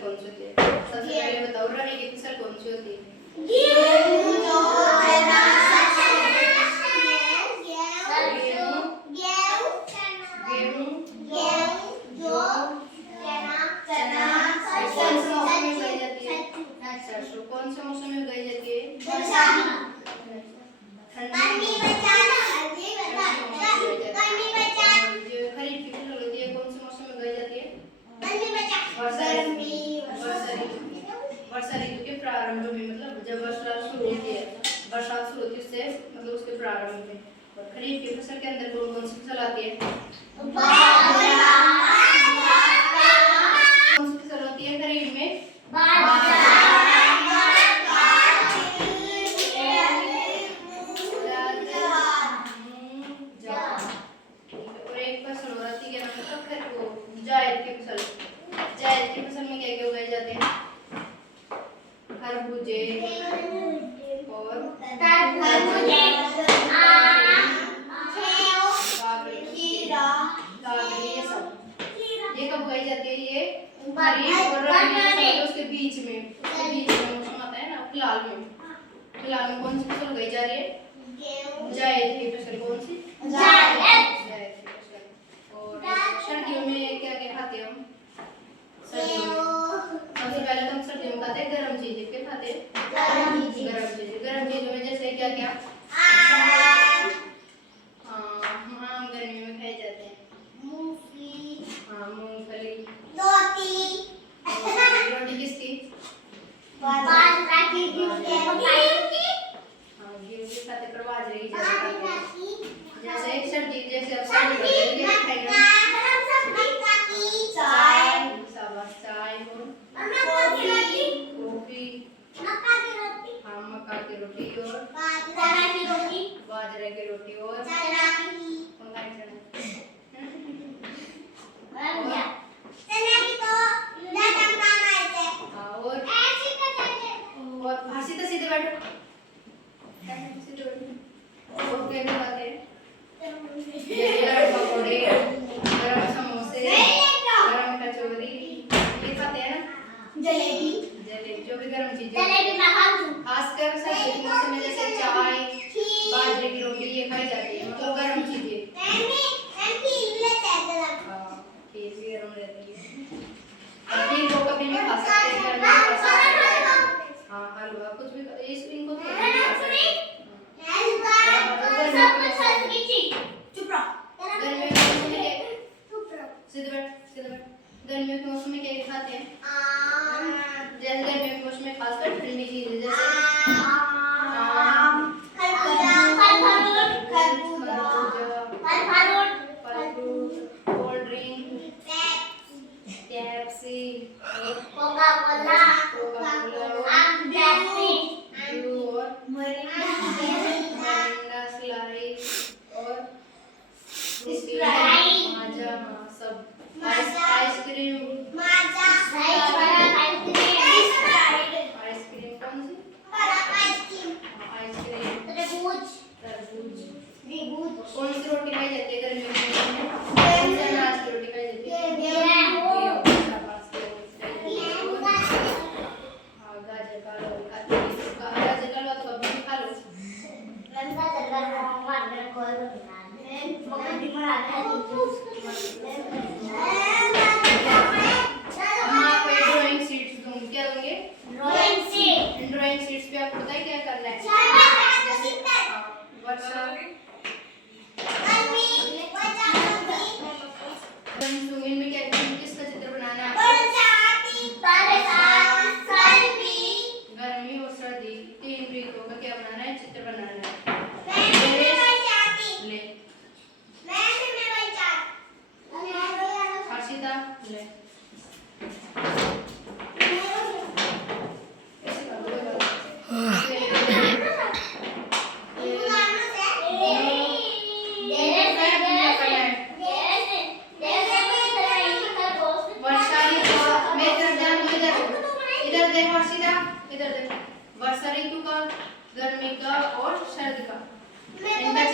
कौन सी होती है? सबसे पहले बताओ रबी की फसल कौन सी होती है? गेहूं, जौ, चना, सरसों कौन से मौसम में उगाई जाती है? खरीफ की फसल होती है कौन से मौसम में उगाई जाती है? वर्षा ऋतु के प्रारंभ में, मतलब जब वर्षा शुरू होती है, बरसात शुरू होती है उससे मतलब उसके प्रारंभ में। और खरीफ की फसल के अंदर कौन कौन सी फसल आती है? कौन सी फसल होती है खरीफ में? जायद की फसल में क्या क्या उगाए जाते हैं? खरबूजे और काकड़ी, ये सब ये कब उगाई जाती है? ये खरीफ और रबी फसल उसके बीच में मौसम आता है ना, फिलहाल में कौन सी फसल उगाई जा रही है? जायद की फसल। कौन सी? जायद की फसल। और सर्दियों में क्या क्या खाते हैं हम? सबसे पहले तो हम सर्दियों में खाते हैं गर्म चीजें। क्या खाते हैं? गर्म चीजों में जैसे क्या क्या? आम गर्मियों में खाए जाते हैं। मूंगफली। रोटी किसकी? गेहूं के साथ पर बाजरे की ज्यादा खाते हैं। जैसे एक सर्दी, जैसे अब सर्दी चाय, चाय और कॉफी, मक्का की रोटी और बाजरे की रोटी और हंसी तो सीधे बैठो। और क्या खाते हैं? गरम पकौड़े, गरम समोसे, गरम कचौरी, ये खाते हैं ना? जलेबी, जो भी गरम चीजें खासकर सर्दी के मौसम में जैसे चाय, बाजरे की रोटी ये खाई जाती है, मतलब गरम चीजें। खीर भी गरम रहती है। खीर को कभी भी खा सकते हैं, हलवा कुछ भी इनको तो खा सकते हैं। गर्मियों के मौसम में क्या खाते हैं? जैसे गर्मियों के मौसम में खासकर ठंडी चीजें जैसे cold drink, Pepsi, Coca Cola, Mirinda, slice और माजा, सब आइसक्रीम कौन सी? आइसक्रीम, तरबूज। कौन सी रोटी खाई जाती है गर्मियों में? अनाज की रोटी खाई जाती है। गाजर का हलवा खाते हैं। गाजर का हलवा तो कभी भी खा लो। ड्राइंग शीट्स दूंगी। क्या दूंगे? ड्राइंग शीट्स पे आपको पता है क्या करना है? वर्षा में क्या किसका चित्र बनाना है आपको? गर्मी और सर्दी तीन ऋतुओं का क्या बनाना है? चित्र बनाना है। हर्षिता ले वर्षा ऋतु का, गर्मी का और सर्दी का, इनका